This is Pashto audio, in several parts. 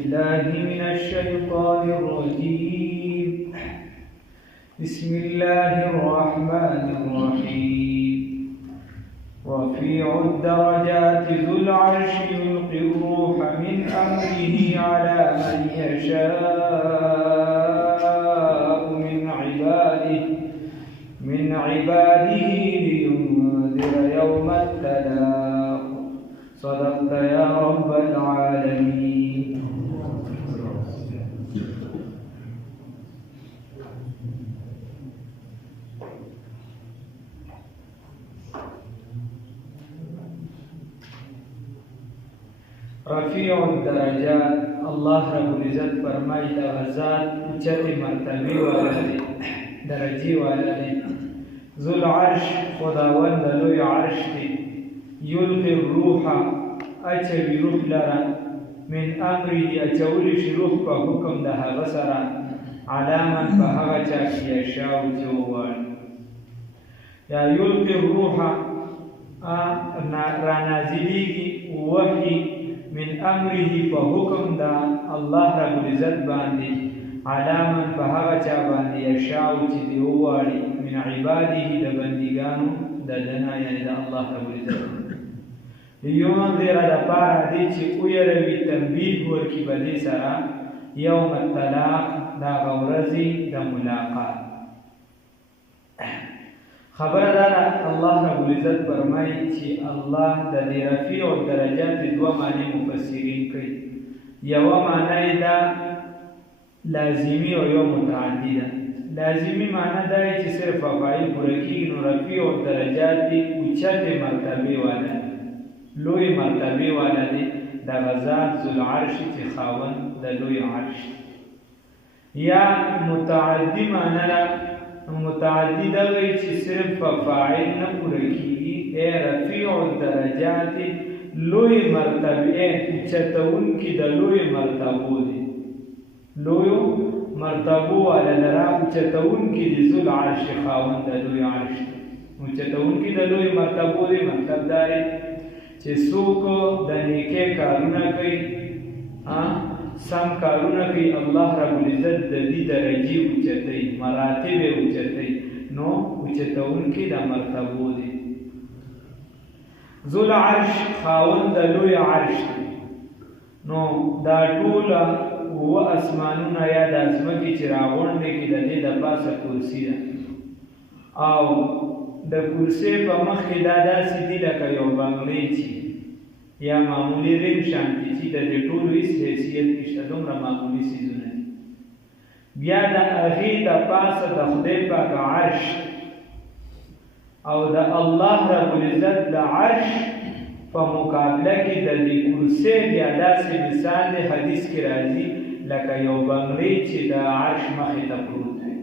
بالله من الشيطان الرجيم. بسم الله الرحمن الرحيم. رفيع الدرجات ذو العرش يلقي الروح من أمره على من يشاء من عباده لينذر يوم التلاق. صدقت يا رب العالمين. رفیع الدرجات، الله رب العزت فرمائی دا غزات اچت مرتبی والا دی، درجی والا دی. ذو العرش، خداوند لوی عرش دی. یلقی الروح، اچوی روح لرا. من امری، اچولیش روح پا حکم دا غسرا. علاما پا حغا چاکی یشاو چووان. یا یلقی الروح رانازلیگی وحی من امره په حکم دا الله رب العزت باندې علاما په هغه چا باندې یشاء چې دی وواړي من عباده د بندګانو د دنا یعنی د الله رب العزت لیونذر دپاره دی چې ویروي تنبیه ورکړي په دې سره یوم الطلاق د هغه ورځې د ملاقات. خبر دارا الله رب العزت فرمائی چې الله د دې رفیع الدرجات دوه معنی مفسرین کوي. یوه معنی دا لازمی او یو متعدی ده. لازمی معنی دا چې صرف افعال پوره کېږي، نو رفیع الدرجات دی اوچتې مرتبې والا دی، لوی مرتبې والا دی. دغه ذات ذوالعرش چې خاوند د لوی عرش. یا متعدی معنی ده، متعدی دا وی چې صرف فاعل نه پوره کېږي. ای رفیع الدرجات، لوی مرتبه چتونکي د لوی مرتبو دی، لوی مرتبو والا لرا چتونکي د ذوالعرش خاوند د لوی عرش دی. چتونکي د لوی مرتبو دی مطلب دا دی چې څوک د نیکۍ کارونه کوي، سم کارونه کوي، الله رب العزت د دې درجې اوچتوي، مراتب یې اوچتوي، نو اوچتونکي د مرتبو دی. ذوالعرش خاوند د لوی عرش دی. نو دا ټوله اووه اسمانونه یا د ځمکې چې راغونډې کړي د دې د پاسه کرسي ده، او د کرسۍ په مخ کې دا داسې دي لکه یو بنګلې چې یا معمولی رنګ شانتی چې د دې ټولو هیڅ حیثیت نشته، دومره معمولی څیزونه دي. بیا د هغې د پاسه د خدای پاک عرش او د الله رب العزت د عرش په مقابله کې د دې کرسۍ بیا داسې مثال دی، حدیث کې راځي لکه یو بنګلې چې د عرش مخې ته پروت دی،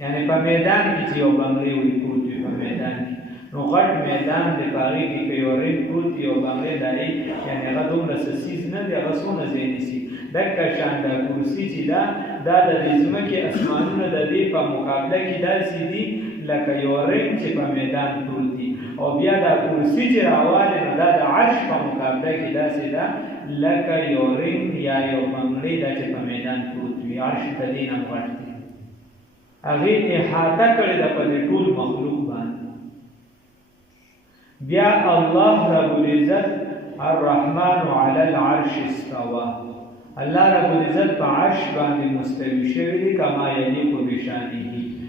یعنی په میدان کې چې یو بنګلې وي پروت وي په میدان کې، نو غټ میدان دی، په هغې کې که یو رنګ پروت دی یو بنګلې داري، یعنې هغه دومره څه څیز نه دی، هغه څونه ځای نیسي. دکه شان دا کرسي چې دا د دې ځمکې اسمانونه د دې په مقابله کې داسې دي لکه یو رنګ چې په میدان پروت دي، او بیا دا کرسي چې راوالې نو دا د عرش په مقابله کې داسې ده لکه یو رنګ یا یو بنګلې دا چې په میدان پروت وي. عرش د دې نه غټ دی، هغې احاطه کړې ده په دې ټول مخلوق باندې. بیا الله رب العزت الرحمن علی العرش استوى، الله رب العزت په عرش باندې مستوي شوی دی، کما یلیق بشانه،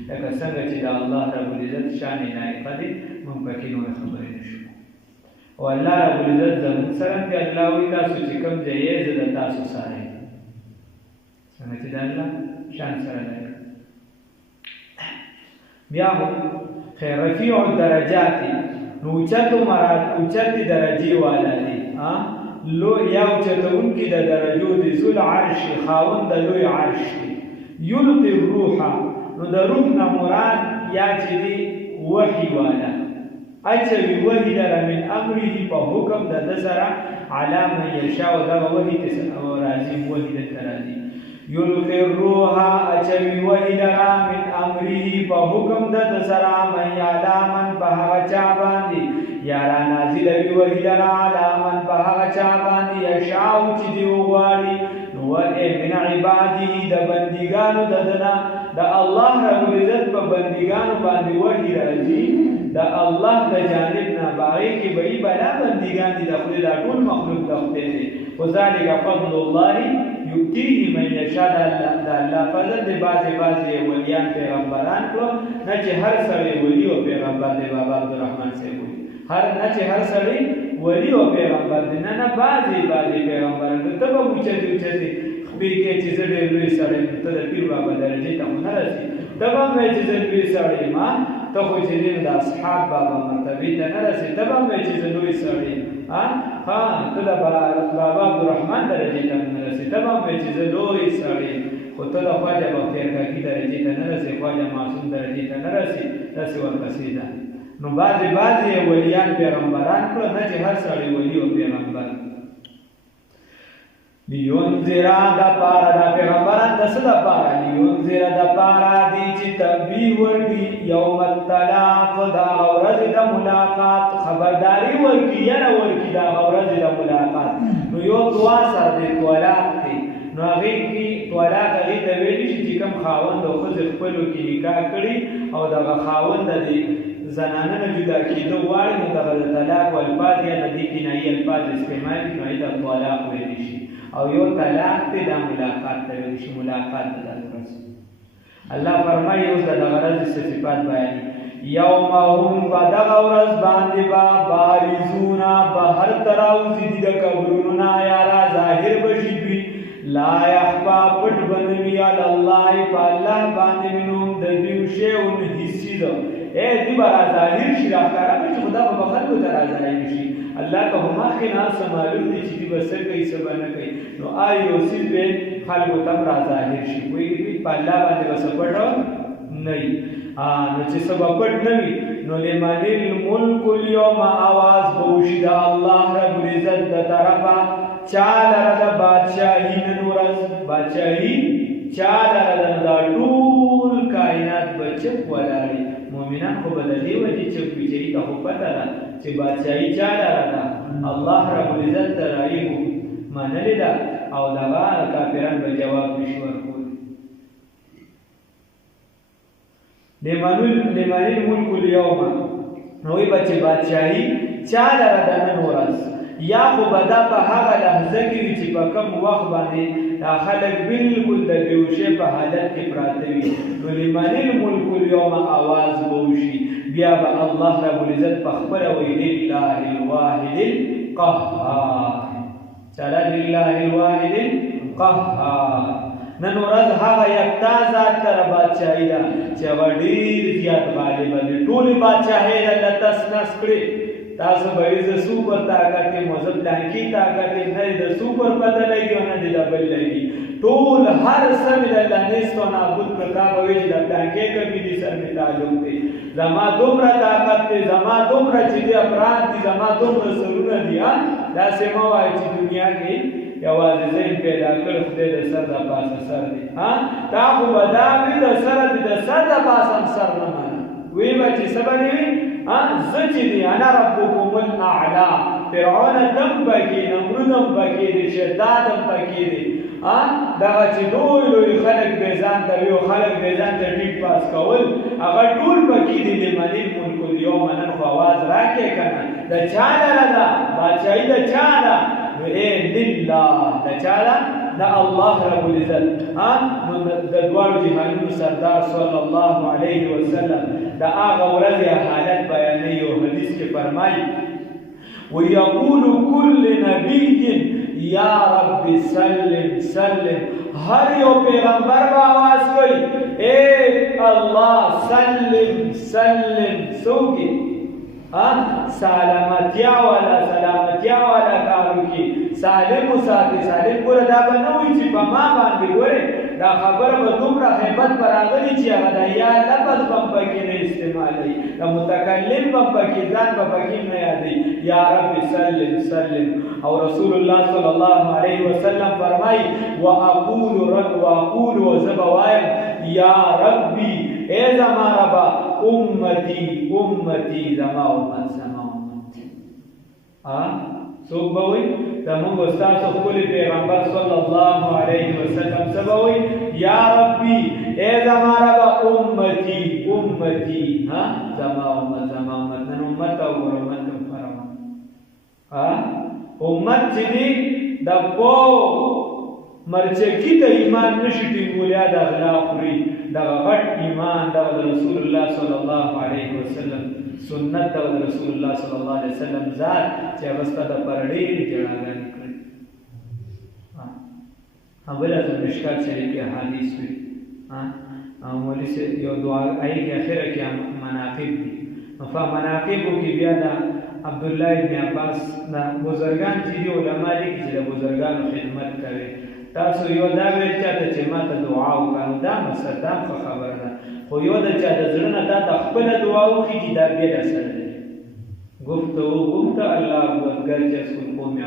لکه څنګه چې د الله رب العزت شان لایق دی. موږ پکې نورې خبرې نه شو. او الله رب العزت زموږ سره دی، الله وایي تاسو چې کوم ځای یې زه د تاسو سره یم، څنګه چې د الله شان سره لایق. بیا خیر رفیع الدرجات، نو اوچتې درجې والا دی، یا اوچتونکي د درجو دی. ذوالعرش خاوند د لوی عرش دی. یلقي الروح، نو د روح نه مراد یا چې دی وحي والا، اچوي وحي لره من امره په حکم د ده سره علی من یشاء، دغه وحي راځي، وحي دلته راځي. یلقي الروح، اچوي وحي لره من امره په حکم د ده سره من علی من په هغه چا باندې یا را نازلوي وحي لره علی من په هغه چا باندې یشاء چې دی وغواړي، نو من عباده د بندگانو ددنا د الله رب العزت په بندگانو باندې وحی راځي د الله د جانب نه باغی کې به بلا بندگان دي د خدای د ټول مخلوق د خدای دي وذالک فضل الله یؤتیه من یشاء د الله فضل د بعضی ولیان پیغمبران کړو نه چې هر سړی ولی او پیغمبر دی بابا عبدالرحمن صاحب نه چې هر سړی ولی او پیغمبر دی نه بعضی پیغمبران ته به اوچتي خپې چې زه ډېر لوی سړی ته د پیر بابا درجې ته نه رسي ته به مې چې زه لوی سړی ما ته خو چې د اصحاب بابا مرتبې ته نه رسي ته به مې چې زه لوی سړی ته د بابا عبدالرحمن درجې ته نه رسي ته به مې چې زه لوی سړی خو ته د خواجه بختیار کاکي درجې ته نه رسي خواجه معصوم درجې ته نه رسي داسې ورپسې ده نو بعضې ولیان پیغمبران کړه نه چې هر سړی ولی او پیغمبر لیونذرا د پاره د پیغمبران د څه د پاره لیونذرا د پاره دي چې تنبیه ورکړي یوم الطلاق دا ورځ د ملاقات خبرداري ورکړي یاره ورکړي دا ورځ د ملاقات نو یو دعا سره د طلاق دی نو هغه کې طلاق هغه ته ویل شي چې کوم خاوند او ښځه خپلو کې نکاح کړي او دغه خاوند د زنانه نه جدا کېدو غواړي نو دغه د طلاق الفاظ یا د دې کنایي الفاظ استعمال کړي نو د طلاق ویل شي او یو طلاق ته د ملاقات ته ویل شي ملاقات د ورځ الله فرمایي اوس د غرض صفات بیان یوم هم بدغه ورځ باندې با بارزونا بهر تراوزی د قبرونو نه یا ظاهر بشي دوی لا يخفى پټ بنوي علی الله فالله باندې منهم د دې شیون حصي ده دی بار ظاهر شي راکاره چې خدا په خلکو ته راځي شي الله ته هم خنا سمالو دي چې بسر کوي سبا نه کوي نو آیو سیل به خلکو ته را ظاهر شي کوئی په الله باندې بس پټو نه نو چې سبا پټ نه وي نو لمن الملك اليوم आवाज بوشي د الله رب العزت د طرفه چاله د بادشاہي نورز بادشاہي چاله د ټول کائنات بچت ولاړي مؤمنان خو بدلی وږي چې پیچي ته خو پته ده چې بادشاہي چاله ده الله رب العزت ترایو منل ده او دغه کافرانو به جواب نشي ورکول لمن الملك اليوم نوې بچي بادشاہي چاله ده نن ورځ یا خو بدا په هغه لحظه کې چې په کوم وخت باندې دا خلک بالکل د بیوشه په حالت کې پراته وي نو لمن الملك اليوم आवाज بوشي بیا به الله رب العزت په خبر وي لله الواحد القهار تعالی لله الواحد القهار نن ورځ هغه یکتا ذات تر بادشاہي ده چې ډېر زیات غالب دی ټول بادشاہي د تسنس کړي تاسو به د سوپر طاقت موزب لانکی طاقت نه د سوپر پته لګي نه د بل لګي ټول هر سم د الله نستو نابود پتا به چې د لانکی کبي دي سر می تعلق دي زما دومره طاقت دي زما دومره چې د افراد دي زما دومره سرونه دي دا سم وای چې دنیا کې یوازې زین پیدا کړ خدای د سر د پاسه سر دي تا خو بدامي د سر د پاسه سر نه مانه وی بچي سبا دی زجدي انا ربكم الاعلى فرعون دم بکی نمرودم بکی دی شدادم بکی دی دغه چې دوی خلک بیزان ته یو خلک بیزان ته ټیک پاس کول هغه ټول بکی دی لمن الملك اليوم نن خو आवाज راکې کنه د چا لره دا بادشاہي د چا ده نو لله د چا ده د الله رب العزت نو د دوړو جهانونو سردار صلی الله علیه وسلم دا هغه ورځ حالت بیانوي او حدیث کې فرمایي ويقول كل نبي یا رب سلم سلم هر یو پیغمبر با آواز کوي اے الله سلم سلم سوګي سلامتیا والا کارو کی سالم ساتي سالم ګور دا بنوي چې په ما باندې ګوره دا خبره به دومره hebat براغلي چې هغه د یا لفظ په پکې نه استعمالي دا متکلم په پکې ځان په پکې نه یادي یا رب سلم سلم او رسول الله صلی الله علیه وسلم فرمای واقول وزبوایم یا ربي اے زما ربا امتی زما امت سوک بوئی دا منگو استاسو خپل پیغمبر صلی اللہ علیہ وسلم سبوي یا ربی اے زما رب امتی امتی ها زما امت نن امت او امت فرما ها امت چې دی د پو مرچکی ته ایمان نشي ټینګولیا د اخلاق خوري د غټ ایمان د رسول الله صلی الله علیه وسلم سنت د رسول الله صلی الله علیه وسلم ذات چې واستاد پرړې جوړاګانې کړې اول از مشکات شریف حدیث وی مولوی سے یو دعا آئی کې اخره کې مناقب دي فمناقبو کې بیا د عبد الله ابن عباس دا بزرگان چې دی علما دي چې د بزرگانو خدمت کوي تاسو یو دا ویل چې ماته دعا وکړو دا مسله خبره ده خو یو د چا د زړه نه دا خپل دعا وکړي دا بیا اثر دی گفتو الله اکبر چې اسکو قوم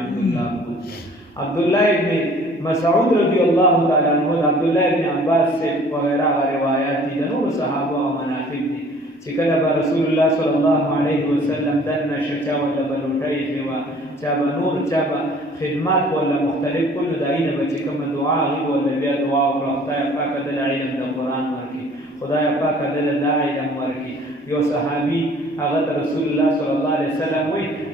عبد الله ابن مسعود رضی اللہ تعالی عنہ عبداللہ ابن عباس سے وغیرہ روایات دي د نور صحابه او مناقب دي چې کله به رسول الله صلی الله علیه وسلم دنه شچا ولا بلوټای دی وا چا به نور چا به خدمات ولا مختلف کله داینه به چې کوم دعا ولا بیا دعا او خدای پاک د علم د قران ورکی خدای پاک د علم ورکی یو صحابي هغه رسول الله صلی الله علیه وسلم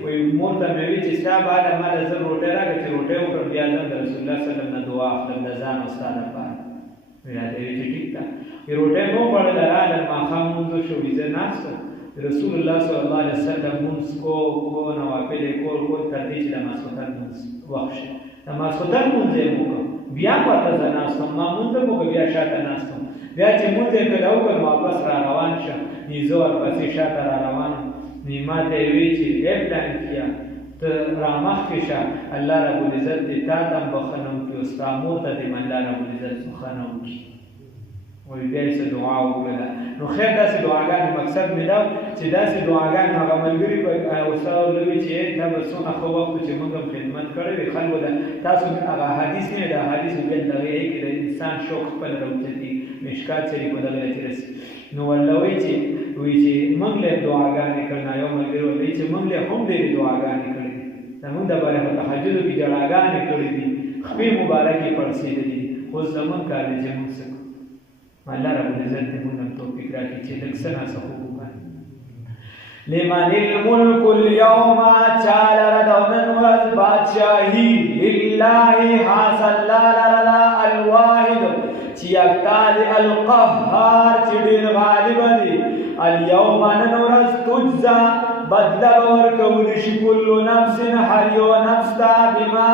وی مور ته وی چې صاحب اله مال زر روټه راکړي چې روټه وکړ بیا د رسول الله صلی الله علیه وسلم نه دعا خپل د ځان استاد لپاره ویل دی چې ټیک ده روټه نو وړل رااله ما خاموږ شو ویزه ناست رسول الله صلی الله علیه وسلم موږ کو نو واپلې کو تر دې چې د مسعود وخت د مسعود موږ بیا پته ځناستم ما موږ بیا شاته ناستم بیا چې موږ کله وکړ واپس را روان شم نيزور پسې شاته را روان نیمه ته وی چې پلان کیا ته رامخ کې شه الله رب العزت دې تا تم بخنم کې استامو ته دې الله رب العزت بخنم کې وی بیا څه دعا وکړه نو خیر داسې دعاګانې مقصد مې دا چې داسې دعاګانې هغه ملګري او استاد لوي چې دا به څونه خو وخت چې موږ خدمت کړې خلکو دا تاسو هغه حدیث نه دا حدیث به دغه کې د انسان شوق خپل راوځي مشکات شریف دغه رسي نو ولوي چې وی چې موږ له دعاګانې کړنا یو ملګری وی چې موږ له هم دې دعاګانې کړې زموږ د باره په تهجد کې دعاګانې کړې دي خپل مبارکي پرسیدې دي خو زمون کار دې موږ څه الله رب العزت دې موږ توفیق راکړي چې لږ څه ناسه وکړو لمن الملك اليوم چال ردون ورز بادشاہی لله حاصل لا الواحد چې یکتال القهار چې ډېر غالب دی اليوم ننورز تجزا بدل ورکول شي كل نفس هر یو نفس تا بما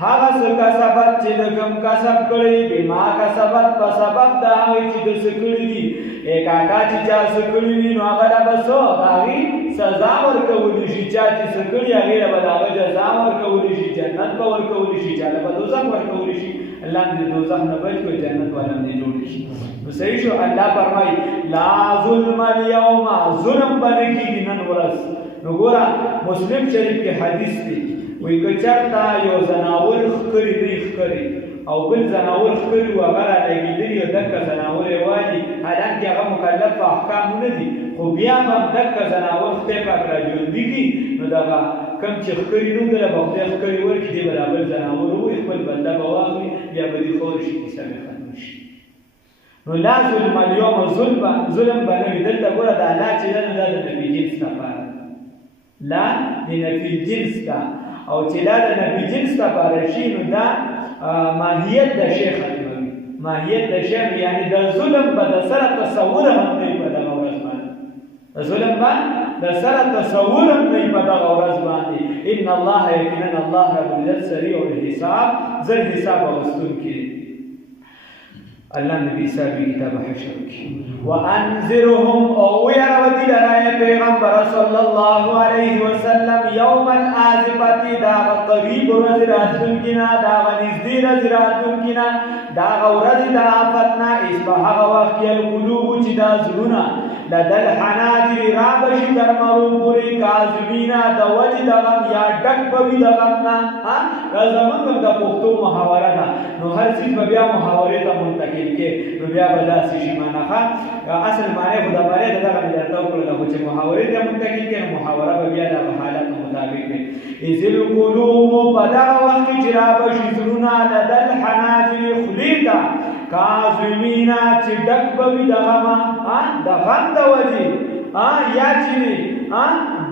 هغه څه کسبت چې د کوم کسب کړی بما کسبت په سبب دا چې د څه کړی دي اکاکا چې چا څه کړی وي نو هغه له بسو هغې سزا ورکول شي چا چې څه کړي هغې له به د هغه جزا ورکول شي جنت به ورکول شي چا له به دوزخ ورکول شي الله دې دوزخ نه بچ کړي جنت والا دې جوړ شي نو صحیح شو الله فرمایي لا ظلم اليوم ظلم باندې کېږي نن ورځ نو ګوره مسلم شریف کې حدیث دی وایي که چېرته یو ځناور ښکري نه ښکري او بل ځناور ښکري و هغه رالګېدلي او دکه ځناور یې والي حالانکې هغه مکلف په احکامو نه دي خو بیا به هم دکه ځناور خدای پاک راژوندي کړي نو دغه کم چې ښکري نوم دله به خدای ښکري ورکړي دی به دا بل ځناور ووایي خپل بنده به واخلي بیا به دې خور شي کیسه به ختم شي نو لا ظلم اليوم ظلم به نه وي دلته ګوره دا لا چې ده نو دا د نفي جنس لپاره لا د نفي جنس ده او چې لا د نفي جنس لپاره شي نو دا ماهیت د شی ختموي ماهیت د شی یعنی د ظلم به د سره تصور هم نه وي په دغه ورځ باندې د ظلم به د سره تصور هم نه وي په دغه ورځ باندې ان الله یقینا الله رب العزت سریع الحساب زر حساب اخیستونکی دی الله نبی صاحب کتاب حشر کی وانذرهم او يرودي لنا پیغمبر صلی الله علیه وسلم یوم الازفه دا قریب رزراتن کنا دا نزدې رزراتن کنا دا ورځ دا افتنا اسبح وقت القلوب چې دا زړونه لدل حناجر رابشی در مرون پوری کاظمینا دا وجه دا غم یا ڈک بوی دا غمنا رازمان کم دا پختو محاوره دا نو هر چیز بیا محاوره تا منتقل که نو بیا بدا سیشی مانا خواه اصل معنی خدا معنی دا غمی در توقل دا خوچه محاوره تا منتقل که نو محاوره بیا دا حالت مطابق ده ازل قلوب پدا وقت جرابشی زرونا لدل حناجر خلیط دا کاظمینا چې ډک بوي د غما د غم د وجې یا چې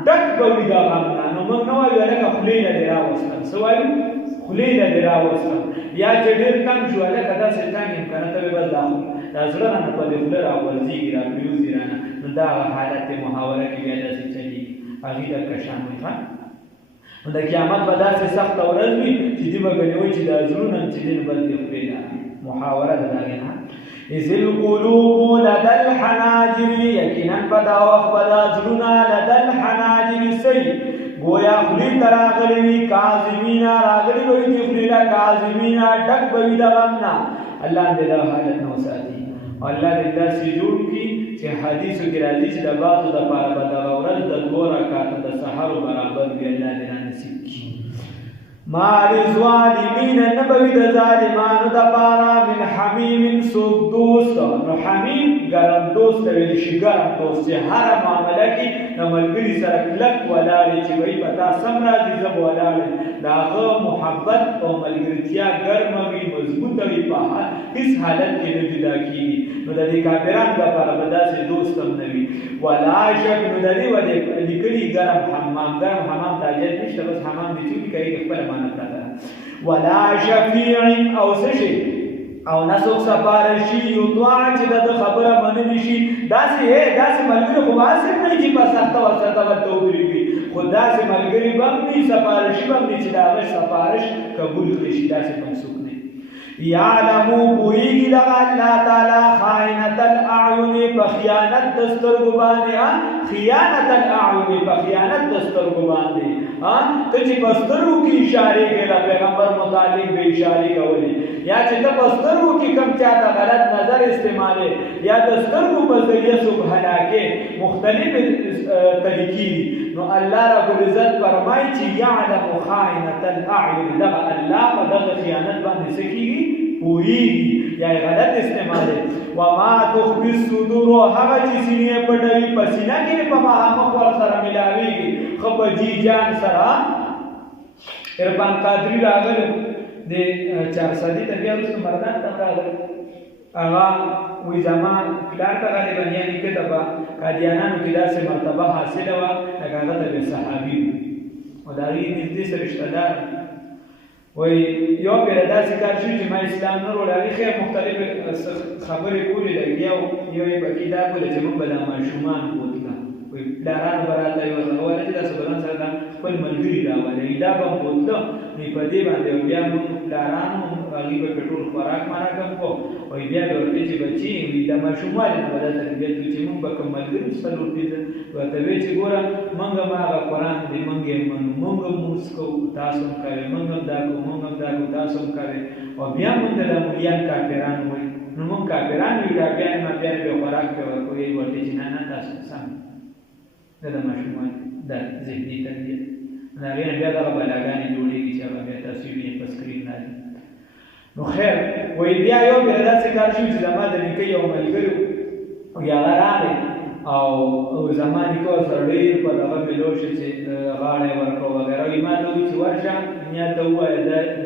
ډک بوي د غم نو موږ نو وایو لکه خولې نه دی راوستل څه وایو خولې نه دی راوستل یا چې ډېر کم شو لکه داسې ټانګ یم که نه ته بس دا زړه رانه په دې خوله راغورځېږي راپرېوځي رانه نو دا هغه حالت دی محاوره کې بیا داسې چلېږي هغې درته شان وي نو د قیامت به داسې سخته ورځ وي چې دوی به ګڼې وایي چې دا زړونه چې دي نو بس دې خولې نه محاوره ده د هغې نه اذ القلوب لدى الحناجر یقینا په دا وخت به دا زړونه لدى الحناجر سي گویا خولې ته راغلي وي کاظمینا راغلي به وي دې خولې له کاظمینا ډک به وي د غم نه الله دې دا حالت نه وساتي او الله دې داسې جوړ کړي چې حدیثو کې راځي چې د بعضو دپاره به دغه ورځ د 2 رکعاته د سحرو برابر وي الله دې رانصیب کړي ما للظالمین نبوي د ظالمانو دپاره من حمیم څوک دوست نو حمیم ګرم دوست ته ویل شي ګرم دوست چې هره معامله کې د ملګري سره کلک ولاړې چې وایي په تا سم راځي زه به ولاړ د هغه محبت او ملګرتیا ګرمه وي مضبوطه وي په هېڅ حالت کې نه جدا کېږي نو د دې کافرانو دپاره به داسې دوست هم نه وي ولا شک نو د دې ولې لیکلي ګرم حمام تاجر نشته بس حمام دې چې کوي خپله معنی پرته ولا شفیع او څه شي او نه څوک سپارشي یطاع چې د خبره منلی شي داسې ملګري خو هسې نه چې په سخته ورسره ورته ودرېږي خو داسې ملګري به هم نه سپارشي به هم نه چې د هغه سپارش قبول کړي شي داسې به هم څوک نه یعلمو پوهېږي دغه الله تعالی خائنة الاعین په خیانت د سترګو باندې خیانت الاعین په خیانت د سترګو باندې ته چې په سترګو کې اشارې کوې د پیغمبر متعلق به اشارې کولې یا چې ته په سترګو کې کوم چاته غلط نظر استعمالې یا د سترګو په ذریعه څوک هلاکې مختلفې طریقې دي نو الله رب العزت فرمایي چې یعلم خائنة الاعین دغه الله په دغه خیانت باندې څه کېږي پوهېږي یا غلط استعمالې وما تخفي الصدور هغه چې سینې پټوي په سینه کې په مخامخ ورسره ملاوېږي ښه په جي جان سره عرفان قادري راغلی د 400 ته بیا وروسته مردان ته راغلی هغه وایي زما پلار ته غالبا یا نیکه ته به قادیانانو کې داسې مرتبه حاصله وه لکه هغه ته به صحابي وي او د هغې نږدې سره رشته دار وایي یو پېره داسې کار شوي چې ما اسلام نه وروړ هغې خیر مختلفې خبرې کولې لګیا یو یې پکې دا کوله چې موږ به دا ماشومان بوتله وایي پلارانو به راته یوه غوله چې دا صبران سره دا خپل ملګري راولئ دا به بوتله نو په دې باندې بیا موږ پلارانو هغې به پې ټول خوراک مراکم کو وایي بیا به ورته چې بچي وي دا ماشوموالې نه به دا تربیت کړو چې موږ به کوم ملګري 4-5 ورته وایي چې ګوره موږ هم هغه قرآن دی موږ یې منو موږ هم مونځ کوو تاسو هم کوئ موږ هم دا کوو موږ هم دا کوو تاسو هم کوئ او بیا موږ ته د مولیان کافران وایي نو موږ کافران یو ټاپیان ماپیان به خوراک پې ورکوو یې ورته چې نه تاسو سم دا د ماشوموالي دا ذهني تربیت د هغې نه بیا دغه بلاګانې جوړېږي چې هغه بیا تاسو وینئ په سکرین باندې نو خیر وایي بیا یو بیا داسې کار شو چې زما د نیکه یو ملګري وي هغه راغی او زما نیکه ورسره ډېر په دغه مېلو شو چې غاړه یې ورکړه وغیره وایي ما ته وایي چې ورشه نیا ته ووایه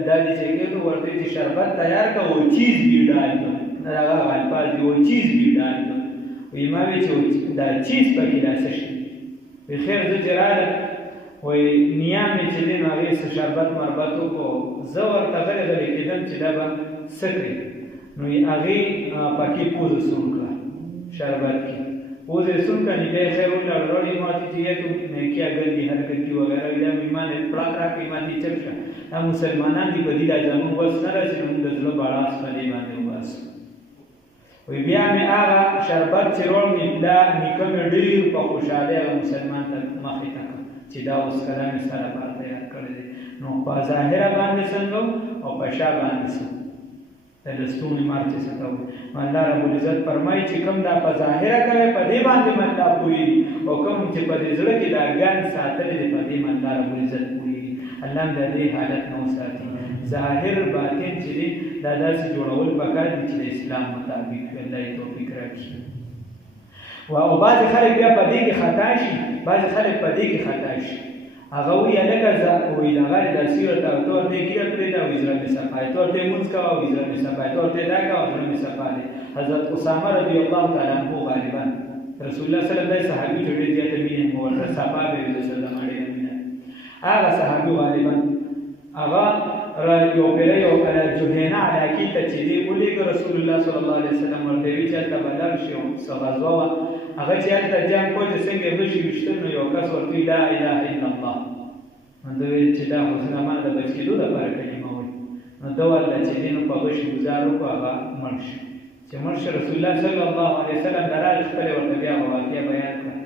دا دې چې کېږو ورته چې شربت تیار کړه او چیز بي ډال کړه هغه الفاظ دي او چیز بي ډال کړه وایي ما وایي چې دا چیز پکې دا څه شي وایي خیر زه چې راغلم وایي نیا مې چې دی نو هغې څه شربت مربت وکړو زه ورته غلی غلی کېدم چې دا به څه کړي نو هغې پکې پوزه سون کړه شربت کې پوزه یې سون کړه نو بیا یې خیر ولاړ وروړي ما ته چې یا تو کیا ګرګي حرکت کی وغیره دا ایمان پړک راکړي ما ته چپ شه دا مسلمانان دي په دې دا زموږ وس نه راسي نو موږ د زړه باړاس په دې باندې وباسو وایي بیا مې هغه شربت چې روړ مې دا نیکه مې ډېر په خوشحالۍ هغه مسلمان ته مخې ته کړ چې دا اوس کلام یې ستا لپاره تیار کړی دی نو په ظاهره باندې څنګه او په شا باندې څنګه د لستونې مار چې څه ته وایي الله رب العزت فرمایي چې کوم دا په ظاهره کوي په دې باندې من الله پوهېږي او کوم چې په دې زړه کې دا ګان ساتلی دی په دې من الله رب العزت پوهېږي الله هم د دې حالت نه وساتي ظاهر باطن چې دی دا داسې جوړول پکار دي چې د اسلام مطابق وي الله یې توفیق راکړي او بعضې خلک بیا په دې کې خطا شي بعضې خلک په دې کې خطا شي هغه وی الګه ز وی دغه د سیرت او تور دې کې پرې دا وزره می صفای تور ته مونږ کا وزره می صفای تور ته دا کا وزره می صفای حضرت اسامه رضی الله تعالی عنہ غالبا رسول الله صلی الله علیه وسلم صحابي ته ډېر زیات مینه مو ورته صفا به د سلام علیه مینه هغه صحابي غالبا هغه را یو پیره یو جوهینا علاقی ته چې دی ولېږه رسول الله صلی الله علیه وسلم ورته وی چې هلته به لاړ شي څه غزوه وه هغه چې هلته جنګ کو چې څنګه غشي ویشتل نو یو کس ورته لا اله الا الله نو ده ویل چې دا خو زما د بچېدو دپاره کلمه وایي نو ده ورته چې دی نو په غشي ګزار وکړو هغه مړ شو چې مړ شو رسول الله صلی الله علیه وسلم د راغې خپلې ورته بیا هغه واقعه بیان کړه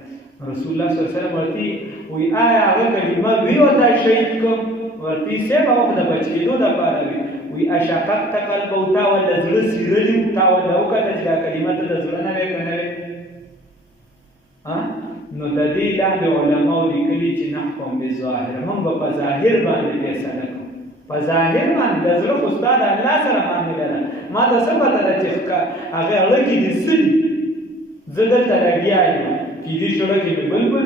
رسول الله صلی الله علیه وسلم ورته وایي آیا هغه کلمه وی ورته شهید کړم ورته سه به د بچېدو دپاره وي وی اشققت قلبه تا ولا زړه سیرلي تا ولا وکړه چې دا کلمه ته د زړه نه وی که نه وی نو د دې لاندې علماو لیکلي چې نحکم بظاهر موږ به په ظاهر باندې فیصله کوو په ظاهر باندې د زړه خو ستا د الله سره معامله ده ما ته څه پته ده چې هغې اړه کې دې څه دي زه دلته لګیا یم کیدای شي اړه کې مې بل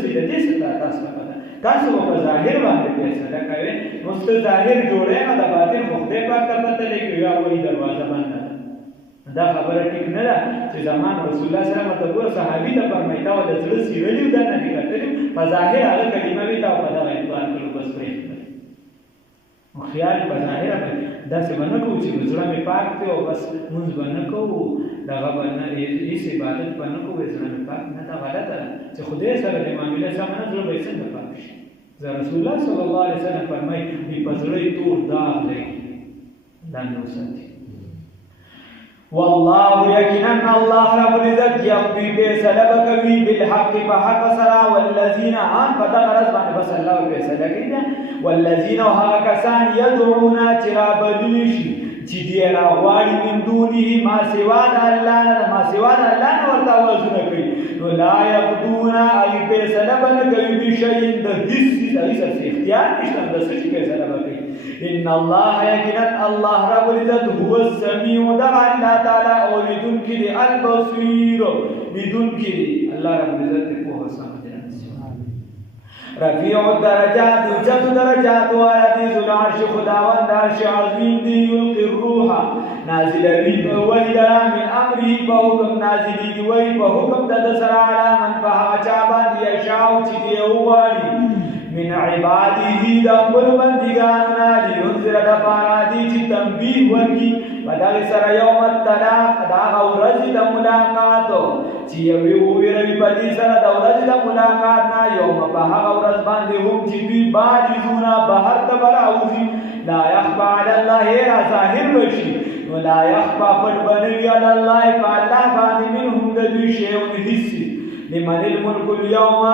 څه د دې څه تاسو پته تاسو په ظاهر باندې فیصله کوئ نو څه ظاهر جوړی نو د باطن خو خدای پاک ته پته لګي یا وایي دروازه بنده ده دا خبره ټیک نه ده چې زمان رسول الله صلی الله علیه وسلم ته ګوره صحابي ته فرمایي تا د زړه سیرلي و دا نه دي کتلي په ظاهر هغه کلمه وي تا په دغه اعتبار کړو بس پرېښودل نو خیال په ظاهره باندې داسې به نه کوو چې زړه مې پاک دی او بس لمونځ به نه کوو دغه به نه هېڅ عبادت به نه کوو زړه مې پاک نه دا غلطه ده چې خدای سره د معامله سمه نه زړه به یې څنګه پاک شي رسول الله صلی الله علیه وسلم فرمایي په زړه یې تور داغ دی دا نه وساتي والله یقینا الله رب العزت یقضي فیصله کوي بالحق فحق سرا والذین ان فتغرز باندې بس الله فیصله کوي والذین هغه کسان يدعون چرابلیشي چې دی راغواړي من دونه ما سوا د الله نه ورته وازونه کوي نو لا يقضون ای فیصله باندې کوي بشیء د هیڅ اختیار نشته د څه فیصله کوي ان الله یقینا الله رب العزت هو السمیع دغه الله تعالی اوریدونکی دی البصیر لیدونکی دی الله رب العزت په حسن رفیع الدرجات اوچت درجات والا دی ذو العرش خداوند عرش عظیم دی یلقی الروح نازلوی وحی لرا من امره په حکم نازلیږي وحی په حکم د ده سره علی من په هغه چا باندې یشاء چې دی وغواړي من عباده د خپل بندګانو نه لینذر دپاره دی چې تنبیه ورکړي په دغې سره یوم الطلاق د هغه ورځې د ملاقات چې یوې وویروي په دې سره د ورځې د ملاقات نه یوم په هغه ورځ باندې هم چې دوی بارزونه بهر ته به راوځي لا یخفى علی الله را ظاهر به شي نو لا یخفى پټ به نه وي علی الله په الله باندې منهم د دوی شیون هیڅ لمن الملک اليوم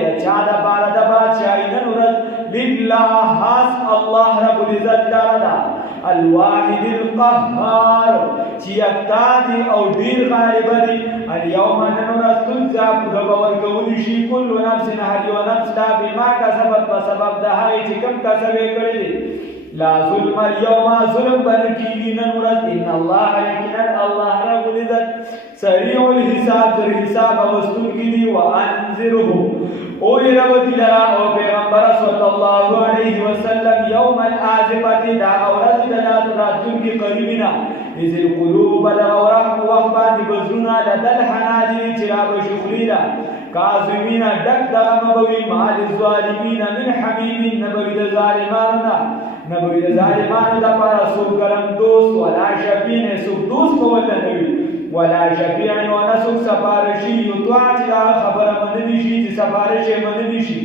د چا دپاره د بادشاهي نن ورځ لله خاص الله رب العزت لره ده الواحد القهار چې یکتا دی او ډېر غالبه دی اليوم نن ورځ تجزا پوره به ورکولی شي کل نفس هر یو نفس لا بما کسبت په سبب د هغې چې کوم کسب یې کړی دی لا ظلم اليوم ظلم بن کیږي نن ورځ ان الله یقینا الله رب العزت سریع الحساب در حساب اغوستونکي دي وانذرهم او يروتي لرا او پیغمبر صلی الله علیه وسلم یوم الآزفة دا اورز دا راتونکي قریبنا اذ القلوب دا اورم وقت باندې بزرونه لدل حناجر چې را بشخلی دا کاظمین ډک دغه مبوي مال الظالمین من حمیم نبوي د ظالمانو نبوي د ظالمانو دپاره څوک ګرم دوست ولا شفیع څوک دوست کول نه وي ولا شفیع ونه څوک سفارشي یطاع چې دا خبره منلی شي چې سفارش یې منلی شي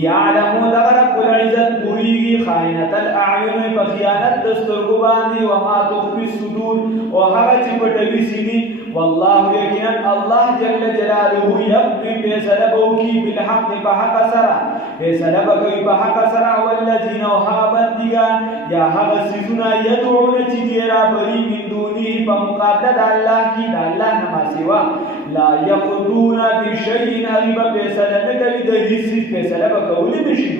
یعلمو دغه رب العزت پوهېږي خائنة الاعین په خیانت د سترګو باندې وما تخفي الصدور او هغه چې پټوي سینې والله یقینا الله جل جلاله یقضي فیصله به وکړي بالحق په حق سره فیصله به کوي په حق سره والذین او هغه بندګان یا هغه څیزونه یدعون چې دی رابري من دونه په مقابله د الله کې د الله نه ما سوا لا یقضون بشیء هغې به فیصله نه کوي د هېڅ فیصله به کولی نه شي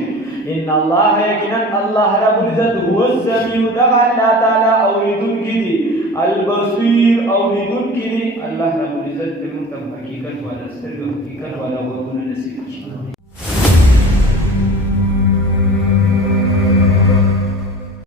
ان الله یقینا الله رب العزت هو السمیع دغه الله تعالی اورېدونکي دي البصیر اوریدونکي دي الله رب العزت دې موږ ته حقیقت والا سترګې حقیقت والا